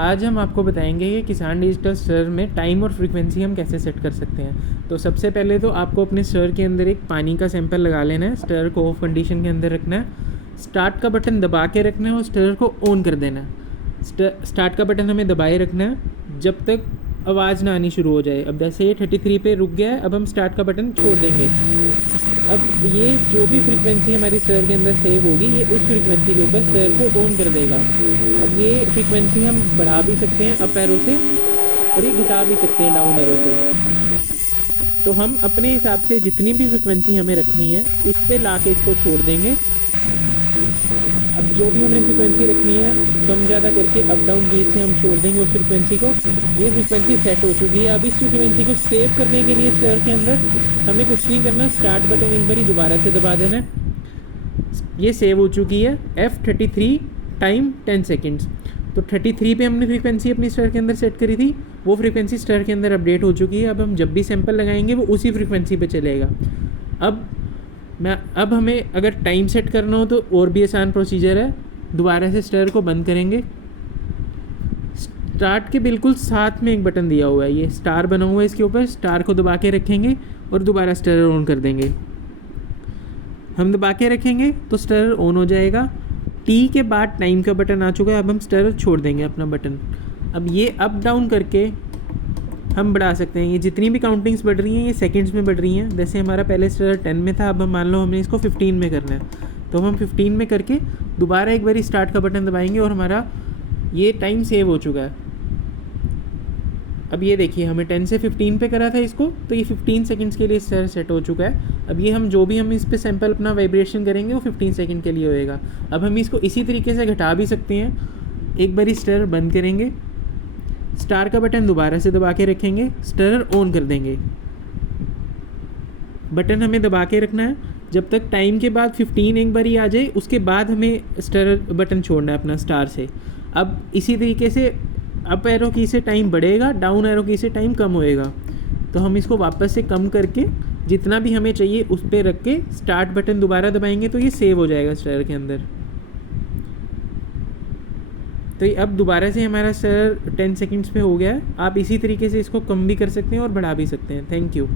आज हम आपको बताएंगे कि किसान डिजिटल स्टर में टाइम और फ्रीक्वेंसी हम कैसे सेट कर सकते हैं। तो सबसे पहले तो आपको अपने स्टर के अंदर एक पानी का सैंपल लगा लेना है, स्टर को ऑफ कंडीशन के अंदर रखना है, स्टार्ट का बटन दबा के रखना है और स्टर को ऑन कर देना है। स्टार्ट का बटन हमें दबाए रखना है जब तक आवाज़ ना आनी शुरू हो जाए। अब जैसे ये 33 पे रुक गया है, अब हम स्टार्ट का बटन छोड़ देंगे। अब ये जो भी फ्रीक्वेंसी हमारी स्टर के अंदर सेव होगी, ये उस फ्रीक्वेंसी के ऊपर स्टर को ऑन कर देगा। अब ये फ्रीक्वेंसी हम बढ़ा भी सकते हैं अप एरो से और ये घटा भी सकते हैं डाउन एरो से। तो हम अपने हिसाब से जितनी भी फ्रीक्वेंसी हमें रखनी है इस पर ला के इसको छोड़ देंगे। अब जो भी हमें फ्रीक्वेंसी रखनी है कम ज़्यादा करके अप डाउन की से हम छोड़ देंगे उस फ्रीक्वेंसी को। ये फ्रीक्वेंसी सेट हो चुकी है। अब इस फ्रीक्वेंसी को सेव करने के लिए स्टर के अंदर हमें कुछ नहीं करना, स्टार्ट बटन एक बार दोबारा से दबा देना है। ये सेव हो चुकी है F33 टाइम 10 सेकेंड्स। तो 33 पे हमने फ्रीक्वेंसी अपनी स्टर के अंदर सेट करी थी, वो फ्रीक्वेंसी स्टर के अंदर अपडेट हो चुकी है। अब हम जब भी सैंपल लगाएंगे वो उसी फ्रीक्वेंसी पे चलेगा। अब हमें अगर टाइम सेट करना हो तो और भी आसान प्रोसीजर है। दोबारा से स्टर को बंद करेंगे, स्टार्ट के बिल्कुल साथ में एक बटन दिया हुआ है, ये स्टार बना हुआ है, इसके ऊपर स्टार को दबा के रखेंगे और दोबारा स्टर ऑन कर देंगे। हम दबा के रखेंगे तो स्टर ऑन हो जाएगा। टी के बाद टाइम का बटन आ चुका है, अब हम स्टर छोड़ देंगे अपना बटन। अब ये अप डाउन करके हम बढ़ा सकते हैं। ये जितनी भी काउंटिंग्स बढ़ रही हैं ये सेकंड्स में बढ़ रही हैं। जैसे हमारा पहले स्टर 10 में था, अब हम मान लो हमने इसको 15 में करना है, तो हम 15 में करके दोबारा एक बार स्टार्ट का बटन दबाएंगे और हमारा ये टाइम सेव हो चुका है। अब ये देखिए हमें 10 से 15 पे करा था इसको, तो ये 15 सेकंड्स के लिए स्टर सेट हो चुका है। अब ये हम जो भी हम इस पे सैंपल अपना वाइब्रेशन करेंगे वो 15 सेकंड के लिए होएगा। अब हम इसको इसी तरीके से घटा भी सकते हैं। एक बार स्टर बंद करेंगे, स्टार का बटन दोबारा से दबा के रखेंगे, स्टर ऑन कर देंगे। बटन हमें दबा के रखना है जब तक टाइम के बाद 15 एक बार ही आ जाए, उसके बाद हमें स्टर बटन छोड़ना है अपना स्टार से। अब इसी तरीके से अप एरो की से टाइम बढ़ेगा, डाउन एरो की से टाइम कम होएगा। तो हम इसको वापस से कम करके जितना भी हमें चाहिए उस पर रख के स्टार्ट बटन दोबारा दबाएंगे तो ये सेव हो जाएगा स्टर के अंदर। तो ये अब दोबारा से हमारा स्टर 10 सेकंड्स पे हो गया है। आप इसी तरीके से इसको कम भी कर सकते हैं और बढ़ा भी सकते हैं। Thank you.